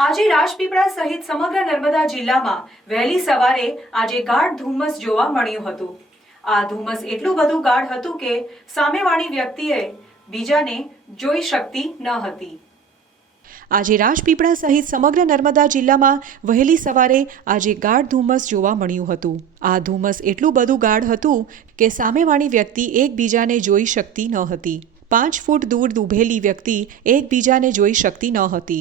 આજે રાજપીપળા સહિત સમગ્ર નર્મદા જિલ્લામાં વહેલી સવારે આજે ગાઢ ધુમ્મસ જોવા મળ્યું હતું। આ ધુમ્મસ એટલું બધું ગાઢ હતું કે સામેવાળી વ્યક્તિએ બીજાને જોઈ શકતી ન હતી। આજે રાજપીપળા સહિત સમગ્ર નર્મદા જિલ્લામાં વહેલી સવારે આજે ગાઢ ધુમ્મસ જોવા મળ્યું હતું। આ ધુમ્મસ એટલું બધું ગાઢ હતું કે સામેવાળી વ્યક્તિ એકબીજાને જોઈ શકતી ન હતી। 5 ફૂટ દૂર ઊભેલી વ્યક્તિ એકબીજાને જોઈ શકતી ન હતી।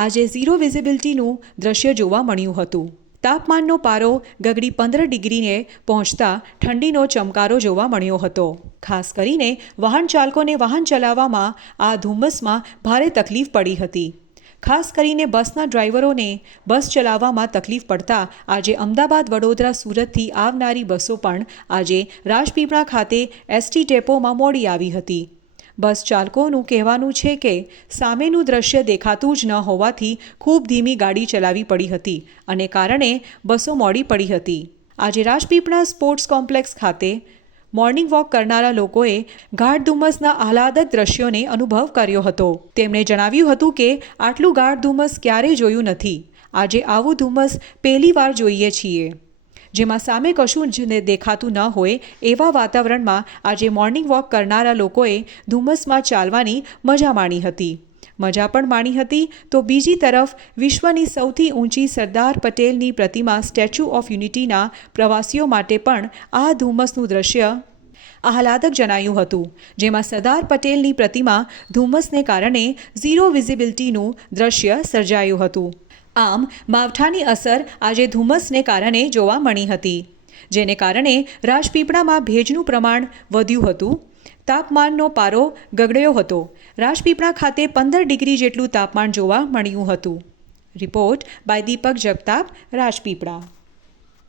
આજે ઝીરો વિઝિબિલિટીનું દ્રશ્ય જોવા મળ્યું હતું। તાપમાનનો પારો ગગડી 15 ડિગ્રીએ પહોંચતા ઠંડીનો ચમકારો જોવા મળ્યો હતો। ખાસ કરીને વાહન ચાલકોને વાહન ચલાવવામાં આ ધુમ્મસમાં ભારે તકલીફ પડી હતી। ખાસ કરીને બસના ડ્રાઈવરોને બસ ચલાવવામાં તકલીફ પડતા આજે અમદાવાદ, વડોદરા, સુરતથી આવનારી બસો પણ આજે રાજપીપળા ખાતે એસટી ડેપોમાં મોડી આવી હતી। બસ ચાલકોનું કહેવાનું છે કે સામેનું દ્રશ્ય દેખાતું જ ન હોવાથી ખૂબ ધીમી ગાડી ચલાવવી પડી હતી અને કારણે બસો મોડી પડી હતી। આજે રાજપીપળા સ્પોર્ટ્સ કોમ્પ્લેક્સ ખાતે મોર્નિંગ વોક કરનારા લોકોએ ગાઢ ધુમ્મસના આહલાદક દ્રશ્યોને અનુભવ કર્યો હતો। તેમણે જણાવ્યું હતું કે આટલું ગાઢ ધુમ્મસ ક્યારેય જોયું નથી। આજે આવું ધુમ્મસ પહેલીવાર જોઈએ છીએ, જેમાં સામે કશું જ દેખાતું ન હોય એવા વાતાવરણમાં આજે મોર્નિંગ વોક કરનારા લોકોએ ધુમ્મસમાં ચાલવાની મજા માણી હતી। મજા પણ માણી હતી તો બીજી તરફ વિશ્વની સૌથી ઊંચી સરદાર પટેલની પ્રતિમા સ્ટેચ્યુ ઓફ યુનિટીના પ્રવાસીઓ માટે પણ આ ધુમ્મસનું દ્રશ્ય આહલાદક જણાયું હતું, જેમાં સરદાર પટેલની પ્રતિમા ધુમ્મસને કારણે ઝીરો વિઝિબિલિટીનું દ્રશ્ય સર્જાયું હતું। આમ માવઠાની અસર આજે ધુમ્મસને કારણે જોવા મળી હતી, જેને કારણે રાજપીપળામાં ભેજનું પ્રમાણ વધ્યું હતું। તાપમાનનો પારો ગગડ્યો હતો। રાજપીપળા ખાતે 15 ડિગ્રી જેટલું તાપમાન જોવા મળ્યું હતું। Report by Deepak Jagtap, Rajpipla.